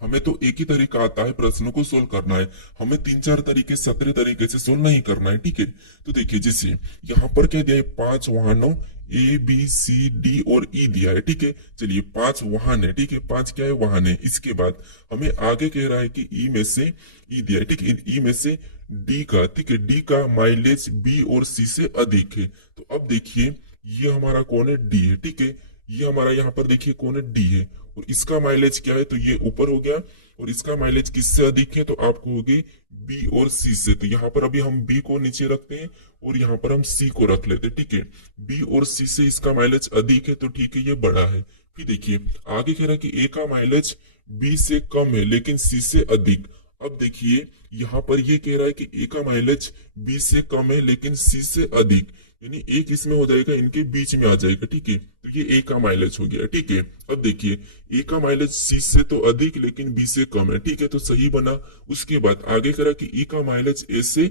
हमें तो एक ही तरीका आता है प्रश्नों को सोल्व करना है, हमें 3-4 तरीके 17 तरीके से सोल्व नहीं करना है, ठीक है। तो देखिए जैसे यहाँ पर क्या दिया है, 5 वाहनों ए बी सी डी और ई दिया है, ठीक है। चलिए 5 वाहन है, ठीक है, 5 क्या है, वाहन है। इसके बाद हमें आगे कह रहा है कि ई में से ई दिया है, ठीक है, ई में से डी का, ठीक है, डी का माइलेज बी और सी से अधिक है। तो अब देखिए ये हमारा कौन है, डी है, ठीक है। ये हमारा यहाँ पर देखिए कौन है, डी है। और इसका माइलेज क्या है, तो ये ऊपर हो गया। और इसका माइलेज किससे अधिक है, तो आपको होगी बी और सी से। तो यहाँ पर अभी हम बी को नीचे रखते हैं और यहाँ पर हम सी को रख लेते हैं, ठीक है। बी और सी से इसका माइलेज अधिक है, तो ठीक है, ये बड़ा है। फिर देखिए आगे कह रहा है कि ए का माइलेज बी से कम है लेकिन सी से अधिक। अब देखिए यहाँ पर ये कह रहा है कि ए का माइलेज बी से कम है लेकिन सी से अधिक, यानी एक इसमें हो जाएगा, इनके बीच में आ जाएगा, ठीक है। तो ये ए का माइलेज हो गया, ठीक है। अब देखिए ए का माइलेज सी से तो अधिक लेकिन बी से कम है, ठीक है, तो सही बना। उसके बाद आगे करा कि ई का माइलेज ए से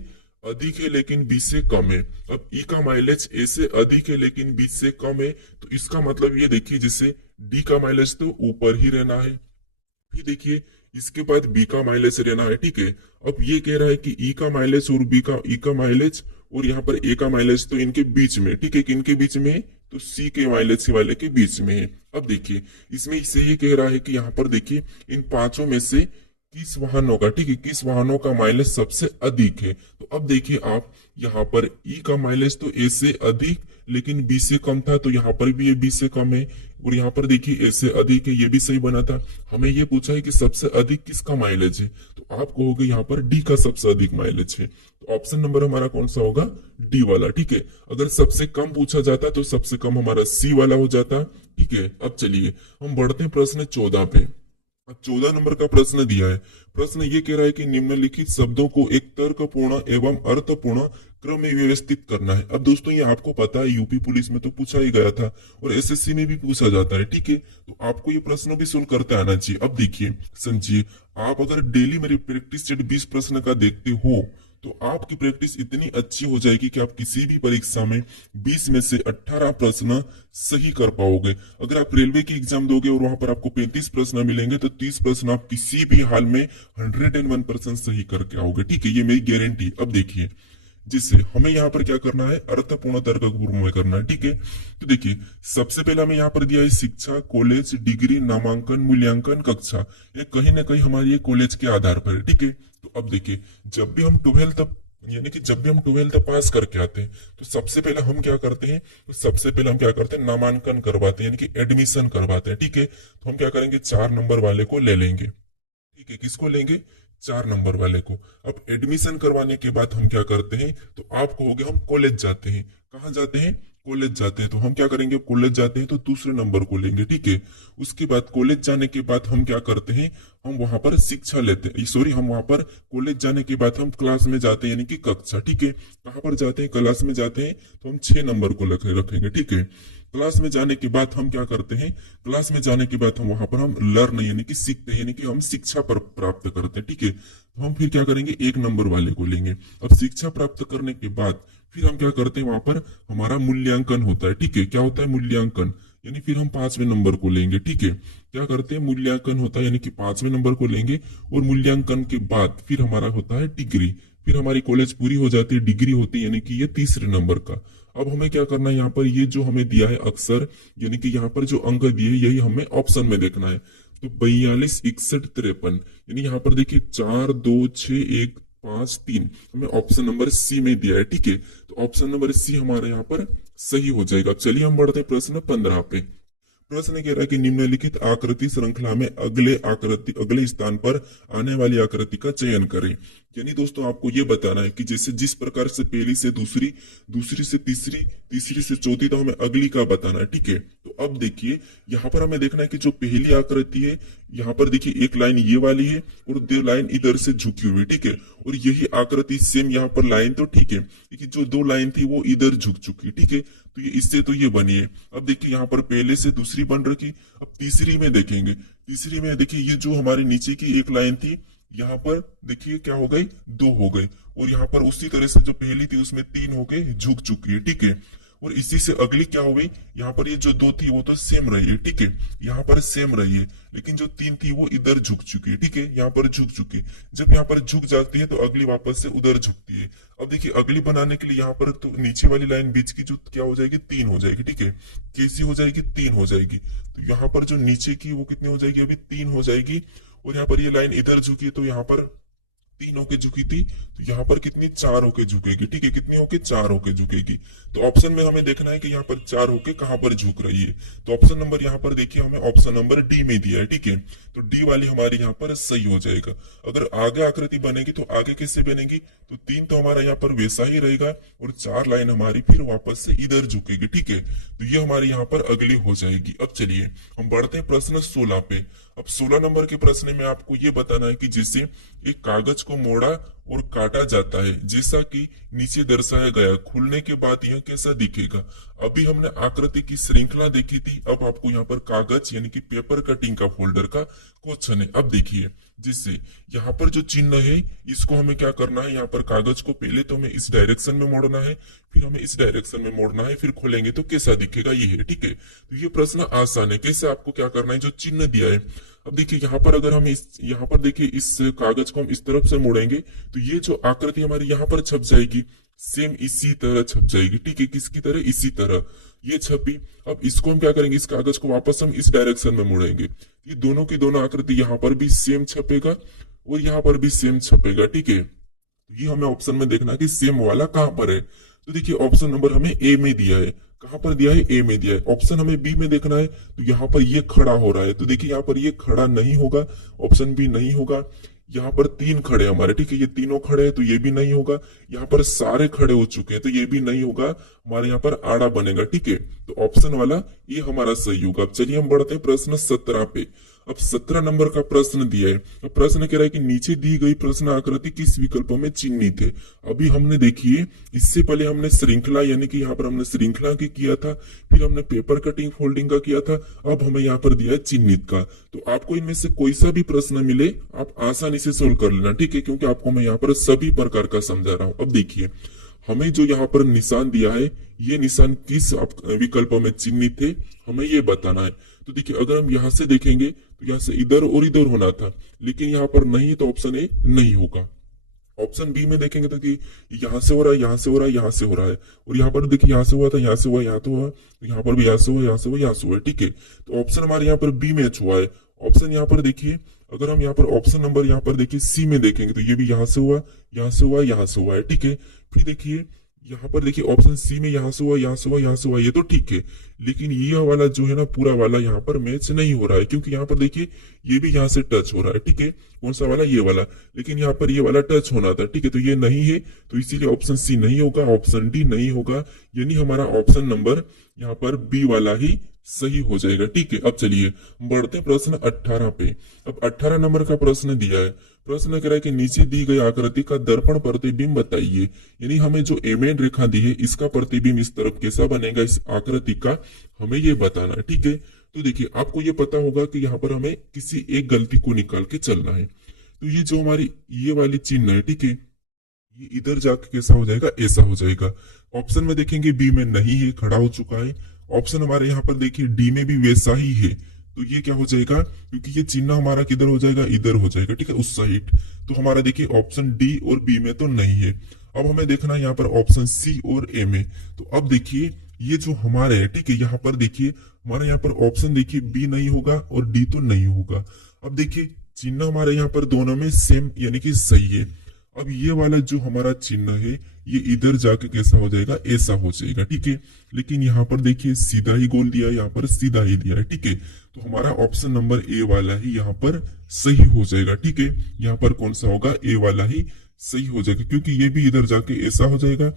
अधिक है लेकिन बी से कम है। अब ई का माइलेज ए से अधिक है लेकिन बी से कम है, तो इसका मतलब ये देखिए जैसे डी का माइलेज तो ऊपर ही रहना है। फिर देखिए इसके बाद बी का माइलेज रहना है, ठीक है। अब ये कह रहा है कि ई का माइलेज और बी का, ई का माइलेज और यहाँ पर ए का माइलेज तो इनके बीच में, ठीक है, किनके बीच में, तो सी के माइलेज वाले के बीच में है। अब देखिए इसमें इसे ये कह रहा है कि यहाँ पर देखिए इन पांचों में से किस वाहनों का, ठीक है, किस वाहनों का माइलेज सबसे अधिक है। तो अब देखिए आप यहाँ पर ई का माइलेज तो ए से अधिक लेकिन बी से कम था, तो यहाँ पर भी ये बी से कम है। और यहाँ पर देखिए ए से अधिक है, ये भी सही बना था। हमें ये पूछा है कि सबसे अधिक किसका माइलेज है, तो आप कहोगे यहाँ पर डी का सबसे अधिक माइलेज है। तो ऑप्शन नंबर हमारा कौन सा होगा, डी वाला, ठीक है। अगर सबसे कम पूछा जाता तो सबसे कम हमारा सी वाला हो जाता, ठीक है। अब चलिए हम बढ़ते हैं प्रश्न 14 पे। 14 नंबर का प्रश्न दिया है। प्रश्न ये कह रहा है कि निम्नलिखित शब्दों को एक तर्कपूर्ण एवं अर्थपूर्ण क्रम में व्यवस्थित करना है। अब दोस्तों ये आपको पता है यूपी पुलिस में तो पूछा ही गया था और एसएससी में भी पूछा जाता है, ठीक है। तो आपको ये प्रश्न भी सोल्व करते आना चाहिए। अब देखिए समझिए, आप अगर डेली मेरी प्रैक्टिस सेट 20 प्रश्न का देखते हो तो आपकी प्रैक्टिस इतनी अच्छी हो जाएगी कि आप किसी भी परीक्षा में 20 में से 18 प्रश्न सही कर पाओगे। अगर आप रेलवे की एग्जाम दोगे और वहां पर आपको 35 प्रश्न मिलेंगे तो 30 प्रश्न आप किसी भी हाल में 101% सही करके आओगे, ठीक है, ये मेरी गारंटी। अब देखिए जिससे हमें यहाँ पर क्या करना है, अर्थपूर्ण तर्कपूर्ण में करना है, ठीक है। तो देखिए सबसे पहले हमें यहाँ पर दिया है शिक्षा, कॉलेज, डिग्री, नामांकन, मूल्यांकन, कक्षा। ये कहीं ना कहीं हमारी ये कॉलेज के आधार पर है, ठीक है। तो अब देखिए जब भी हम 12th यानी कि जब भी हम 12th पास करके आते हैं तो सबसे पहले हम क्या करते हैं, तो सबसे पहले हम क्या करते हैं, नामांकन करवाते हैं, यानी कि एडमिशन करवाते हैं, ठीक है। तो हम क्या करेंगे, 4 नंबर वाले को ले लेंगे, ठीक है। किसको लेंगे, 4 नंबर वाले को। अब एडमिशन करवाने के बाद हम क्या करते हैं, तो आप कहोगे हम कॉलेज जाते हैं। कहाँ जाते हैं, कॉलेज जाते हैं। तो हम क्या करेंगे, कॉलेज जाते हैं तो दूसरे नंबर को लेंगे, ठीक है। उसके बाद कॉलेज जाने के बाद हम क्या करते हैं, हम वहां पर शिक्षा लेते हैं, सॉरी, हम वहां पर कॉलेज जाने के बाद हम क्लास में जाते हैं, यानी कि कक्षा, ठीक है। कहाँ पर जाते हैं, क्लास में जाते हैं, तो हम 6 नंबर को रखेंगे, ठीक है। क्लास में जाने के बाद हम क्या करते हैं, क्लास में जाने के बाद हम वहां पर हम लर्न यानी कि सीखते हैं, यानी कि हम शिक्षा पर प्राप्त करते हैं, ठीक है। तो हम फिर क्या करेंगे, 1 नंबर वाले को लेंगे। अब शिक्षा प्राप्त करने के बाद फिर हम क्या करते हैं, वहां पर हमारा मूल्यांकन होता है, ठीक है। क्या होता है, मूल्यांकन, यानी फिर हम 5वें नंबर को लेंगे, ठीक है। क्या करते हैं, मूल्यांकन होता है, यानी कि 5वें नंबर को लेंगे। और मूल्यांकन के बाद फिर हमारा होता है डिग्री। फिर हमारी कॉलेज पूरी हो जाती है, डिग्री होती है, यानी कि ये 3रे नंबर का। अब हमें क्या करना है, यहाँ पर ये जो हमें दिया है अक्सर, यानी कि यहाँ पर जो अंक दिए यही हमें ऑप्शन में देखना है। तो 42, 61, 53, यानी यहाँ पर देखिए 4, 2, 6, 1, 5, 3 हमें ऑप्शन नंबर सी में दिया है, ठीक है। तो ऑप्शन नंबर सी हमारे यहाँ पर सही हो जाएगा। चलिए हम बढ़ते हैं प्रश्न 15 पे। प्रश्न कह रहा है कि निम्नलिखित आकृति श्रृंखला में अगले स्थान पर आने वाली आकृति का चयन करें। यानी दोस्तों आपको ये बताना है कि जैसे जिस प्रकार से पहली से दूसरी, दूसरी से तीसरी, तीसरी से चौथी, तो हमें अगली का बताना है, ठीक है। तो अब देखिए यहाँ पर हमें देखना है कि जो पहली आकृति है, यहाँ पर देखिए एक लाइन ये वाली है और 2 लाइन इधर से झुकी हुई, ठीक है। और यही आकृति सेम यहाँ पर लाइन तो ठीक है, लेकिन जो 2 लाइन थी वो इधर झुक चुकी, ठीक है। तो ये इससे तो ये बनी है। अब देखिए यहाँ पर पहले से दूसरी बन रखी। अब तीसरी में देखेंगे, तीसरी में देखिए ये जो हमारी नीचे की एक लाइन थी, यहाँ पर देखिए क्या हो गई, 2 हो गई। और यहाँ पर उसी तरह से जो पहली थी उसमें 3 हो गए, झुक चुकी है, ठीक है। और इसी से अगली क्या हो गई, यहाँ पर ये जो 2 थी वो तो सेम रही है, ठीक है, यहाँ पर सेम रही है, लेकिन जो 3 थी वो इधर झुक चुकी है, ठीक है, यहाँ पर झुक चुकी है। जब यहाँ पर झुक जाती है तो अगली वापस से उधर झुकती है। अब देखिए अगली बनाने के लिए यहाँ पर तो नीचे वाली लाइन बीच की जो क्या हो जाएगी, 3 हो जाएगी, ठीक है, कैसी हो जाएगी, 3 हो जाएगी। तो यहाँ पर जो नीचे की वो कितनी हो जाएगी, अभी 3 हो जाएगी। और यहाँ पर ये लाइन इधर झुकी है तो यहाँ पर 3 होके झुकी थी, तो यहाँ पर कितनी 4 होके झुकेगी, ठीक है, कितनी होके 4 होके झुकेगी। तो ऑप्शन में हमें देखना है कि यहाँ पर 4 होके कहां पर झुक रही है। तो ऑप्शन नंबर यहाँ पर देखिए हमें ऑप्शन नंबर डी में दिया है, ठीक है, तो डी वाली हमारी यहाँ पर सही हो जाएगा। अगर आगे आकृति बनेगी तो आगे कैसे बनेगी, तो 3 तो हमारा यहाँ पर वैसा ही रहेगा और 4 लाइन हमारी फिर वापस से इधर झुकेगी, ठीक है, तो ये हमारी यहाँ पर अगली हो जाएगी। अब चलिए हम बढ़ते हैं प्रश्न 16 पे। अब 16 नंबर के प्रश्न में आपको ये बताना है कि जैसे एक कागज को मोड़ा और काटा जाता है, जैसा कि नीचे दर्शाया गया, खुलने के बाद यह कैसा दिखेगा। अभी हमने आकृति की श्रृंखला देखी थी, अब आपको यहाँ पर कागज यानी कि पेपर कटिंग का फोल्डर का क्वेश्चन है। अब देखिए जिससे यहाँ पर जो चिन्ह है इसको हमें क्या करना है, यहाँ पर कागज को पहले तो हमें इस डायरेक्शन में मोड़ना है, फिर हमें इस डायरेक्शन में मोड़ना है, फिर खोलेंगे तो कैसा दिखेगा, ये है, ठीक है। तो ये प्रश्न आसान है। कैसे आपको क्या करना है, जो चिन्ह दिया है, अब देखिए यहाँ पर अगर हम यहाँ पर देखिए इस कागज को हम इस तरफ से मोड़ेंगे तो ये जो आकृति हमारी यहाँ पर छप जाएगी, सेम इसी तरह छप जाएगी, ठीक है, किसकी तरह, इसी तरह ये छपी। अब इसको हम क्या करेंगे, इस कागज को वापस हम इस डायरेक्शन में मोड़ेंगे, ये दोनों की दोनों आकृति यहाँ पर भी सेम छपेगा और यहाँ पर भी सेम छपेगा, ठीक है। ये हमें ऑप्शन में देखना है कि सेम वाला कहां पर है। तो देखिए ऑप्शन नंबर हमें ए में दिया है, कहां पर दिया है, ए में दिया है। ऑप्शन हमें बी में देखना है, तो यहाँ पर ये खड़ा हो रहा है, तो देखिए यहाँ पर ये खड़ा नहीं होगा, ऑप्शन बी नहीं होगा। यहाँ पर 3 खड़े हमारे, ठीक है, ये तीनों खड़े हैं तो ये भी नहीं होगा। यहाँ पर सारे खड़े हो चुके हैं तो ये भी नहीं होगा, हमारे यहाँ पर आड़ा बनेगा, ठीक है। तो ऑप्शन वाला ये हमारा सही होगा। अब चलिए हम बढ़ते हैं प्रश्न 17 पे। अब 17 नंबर का प्रश्न दिया है। अब प्रश्न कह रहा है कि नीचे दी गई प्रश्न आकृति किस विकल्पों में चिन्हित है। अभी हमने देखिए इससे पहले हमने श्रृंखला यानी कि यहाँ पर हमने श्रृंखला की किया था, फिर हमने पेपर कटिंग फोल्डिंग का किया था, अब हमें यहाँ पर दिया है चिन्हित का। तो आपको इनमें से कोई सा भी प्रश्न मिले आप आसानी से सोल्व कर लेना, ठीक है, क्योंकि आपको मैं यहाँ पर सभी प्रकार का समझा रहा हूँ। अब देखिए हमें जो यहाँ पर निशान दिया है, ये निशान किस विकल्प में चिन्हित है हमें ये बताना है। तो देखिए अगर हम यहाँ से देखेंगे तो यहाँ से इधर और इधर होना था, लेकिन यहाँ पर नहीं है तो ऑप्शन ए नहीं होगा। ऑप्शन बी में देखेंगे तो कि यहाँ से हो रहा है, यहाँ से हो रहा है, यहाँ से हो रहा है, और यहाँ पर देखिए यहाँ से हुआ था, यहाँ से हुआ, यहाँ तो हुआ, तो यहाँ पर भी यहाँ से हुआ, यहाँ से हुआ, यहाँ से हुआ, ठीक है। तो ऑप्शन हमारे यहाँ पर बी मैच हुआ है। ऑप्शन यहाँ पर देखिए, अगर हम यहाँ पर ऑप्शन नंबर यहाँ पर देखिए सी में देखेंगे तो ये भी यहाँ से हुआ, यहाँ से हुआ, यहाँ से हुआ है, ठीक है। फिर देखिए यहाँ पर देखिए ऑप्शन सी में यहाँ से हुआ, यहाँ से हुआ, यहाँ से हुआ, ये तो ठीक है, लेकिन ये वाला जो है ना पूरा वाला यहाँ पर मैच नहीं हो रहा है, क्योंकि यहाँ पर देखिए ये भी यहाँ से टच हो रहा है, ठीक है। कौन सा वाला, ये वाला, लेकिन यहाँ पर ये वाला टच होना था, ठीक है, तो ये नहीं है, तो इसीलिए ऑप्शन सी नहीं होगा, ऑप्शन डी नहीं होगा, यानी हमारा ऑप्शन नंबर यहाँ पर बी वाला ही सही हो जाएगा, ठीक है। अब चलिए बढ़ते प्रश्न 18 पे। अब 18 नंबर का प्रश्न दिया है। प्रश्न कह रहा है कि नीचे दी गई आकृति का दर्पण प्रतिबिंब बताइए, यानी हमें जो एमेन रेखा दी है इसका प्रतिबिंब इस तरफ कैसा बनेगा, इस आकृति का हमें ये बताना है, ठीक है। तो देखिए आपको ये पता होगा कि यहाँ पर हमें किसी एक गलती को निकाल के चलना है। तो ये जो हमारी ये वाली चिन्ह है, ठीक है, ये इधर जाके कैसा हो जाएगा, ऐसा हो जाएगा। ऑप्शन में देखेंगे बी में नहीं है, खड़ा हो चुका है। ऑप्शन हमारे यहाँ पर देखिए डी में भी वैसा ही है, तो ये क्या हो जाएगा, क्योंकि ये चिन्ह हमारा किधर हो जाएगा, इधर हो जाएगा, ठीक है, उस साइड। तो हमारा देखिए ऑप्शन डी और बी में तो नहीं है। अब हमें देखना है यहाँ पर ऑप्शन सी और ए में। तो अब देखिए ये जो हमारे है, ठीक है, यहाँ पर देखिए हमारे यहाँ पर ऑप्शन देखिए बी नहीं होगा और डी तो नहीं होगा। अब देखिए चिन्ह हमारे यहाँ पर दोनों में सेम यानी कि सही है। अब ये वाला जो हमारा चिन्ह है ये इधर जाके कैसा हो जाएगा, ऐसा हो जाएगा, ठीक है। लेकिन यहाँ पर देखिए सीधा ही गोल दिया है, यहाँ पर सीधा ही दिया है, ठीक है। तो हमारा ऑप्शन नंबर ए वाला ही यहाँ पर सही हो जाएगा, ठीक है। यहाँ पर कौन सा होगा, ए वाला ही सही हो जाएगा, क्योंकि ये भी इधर जाके ऐसा हो जाएगा,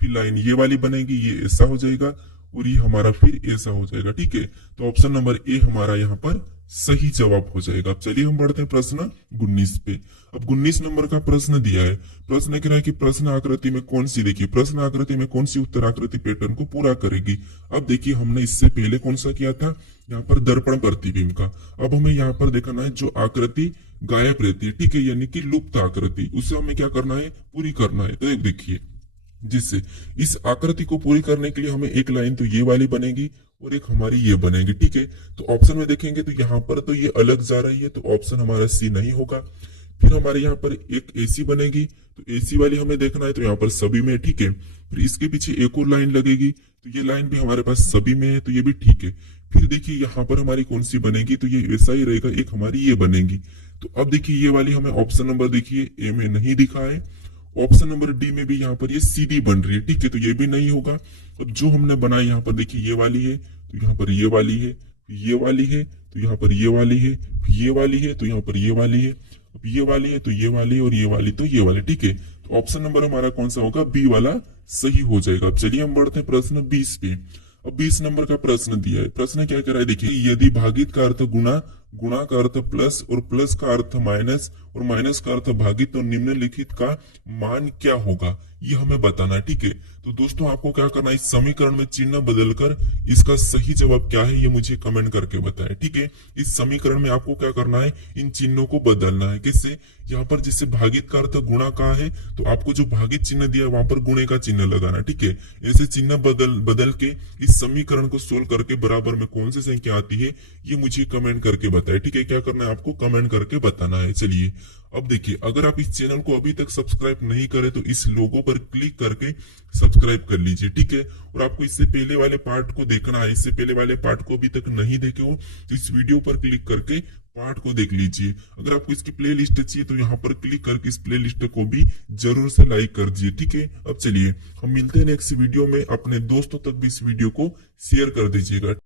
फिर लाइन ये वाली बनेगी, ये ऐसा हो जाएगा और ये हमारा फिर ऐसा हो जाएगा, ठीक है। तो ऑप्शन नंबर ए हमारा यहाँ पर सही जवाब हो जाएगा। अब चलिए हम बढ़ते हैं प्रश्न 19 पे। अब 19 नंबर का प्रश्न दिया है। प्रश्न कह रहा है कि प्रश्न आकृति में कौन सी, देखिए प्रश्न आकृति में कौन सी उत्तर आकृति पैटर्न को पूरा करेगी। अब देखिए हमने इससे पहले कौन सा किया था, यहाँ पर दर्पण प्रतिबिंब का। अब हमें यहाँ पर देखना है जो आकृति गायब रहती है, ठीक है, यानी कि लुप्त आकृति, उसे हमें क्या करना है, पूरी करना है। तो देखिए जिससे इस आकृति को पूरी करने के लिए हमें एक लाइन तो ये वाली बनेगी और एक हमारी ये बनेगी। ठीक है, तो ऑप्शन में देखेंगे तो यहाँ पर तो ये अलग जा रही है, तो ऑप्शन हमारा सी नहीं होगा। फिर हमारे यहाँ पर एक एसी बनेगी, तो एसी वाली हमें देखना है, तो यहाँ पर सभी में। ठीक है, फिर इसके पीछे एक और लाइन लगेगी, तो ये लाइन भी हमारे पास सभी में है, तो ये भी ठीक है। फिर देखिए यहाँ पर हमारी कौन सी बनेगी, तो ये वैसा ही रहेगा, एक हमारी ये बनेगी। तो अब देखिए ये वाली हमें ऑप्शन नंबर देखिए ए में नहीं दिखा है, ऑप्शन नंबर डी में भी यहाँ पर ये सीधी बन रही है। ठीक है, तो ये भी नहीं होगा। अब जो हमने बनाया यहाँ पर देखिए ये वाली है, तो यहाँ पर ये वाली है, ये वाली है, तो यहाँ पर ये वाली है, ये वाली है, तो यहाँ पर ये वाली है, अब ये वाली है, तो ये वाली, और ये वाली, तो ये वाली। ठीक है, तो ऑप्शन नंबर हमारा कौन सा होगा, बी वाला सही हो जाएगा। अब चलिए हम बढ़ते हैं प्रश्न 20 पे। अब 20 नंबर का प्रश्न दिया है। प्रश्न क्या कह रहा है, देखिए यदि भागित का अर्थ गुणा, गुणा का अर्थ प्लस और प्लस का अर्थ माइनस और माइनस का अर्थ भागित, तो निम्नलिखित का मान क्या होगा, ये हमें बताना है। ठीक है, तो दोस्तों आपको क्या करना है, इस समीकरण में चिन्ह बदलकर इसका सही जवाब क्या है ये मुझे कमेंट करके बताएं। ठीक है, इस समीकरण में आपको क्या करना है, इन चिन्हों को बदलना है। किससे, यहाँ पर जिससे भागित का अर्थ गुणा का है, तो आपको जो भागित चिन्ह दिया वहां पर गुणे का चिन्ह लगाना। ठीक है, ऐसे चिन्ह बदल के इस समीकरण को सोल्व करके बराबर में कौन सी संख्या आती है ये मुझे कमेंट करके बताएं। ठीक है, क्या करना है आपको, कमेंट करके बताना है। चलिए अब देखिए, अगर आप इस चैनल को अभी तक सब्सक्राइब नहीं करे तो इस लोगो पर क्लिक करके सब्सक्राइब कर लीजिए। ठीक है, और आपको इससे पहले वाले पार्ट को देखना है, इससे पहले वाले पार्ट को अभी तक नहीं देखे हो तो इस वीडियो पर क्लिक करके पार्ट को देख लीजिए। अगर आपको इसकी प्लेलिस्ट चाहिए तो यहाँ पर क्लिक करके इस प्लेलिस्ट को भी जरूर से लाइक कर दीजिए। ठीक है, अब चलिए हम मिलते हैं नेक्स्ट वीडियो में। अपने दोस्तों तक भी इस वीडियो को शेयर कर दीजिएगा।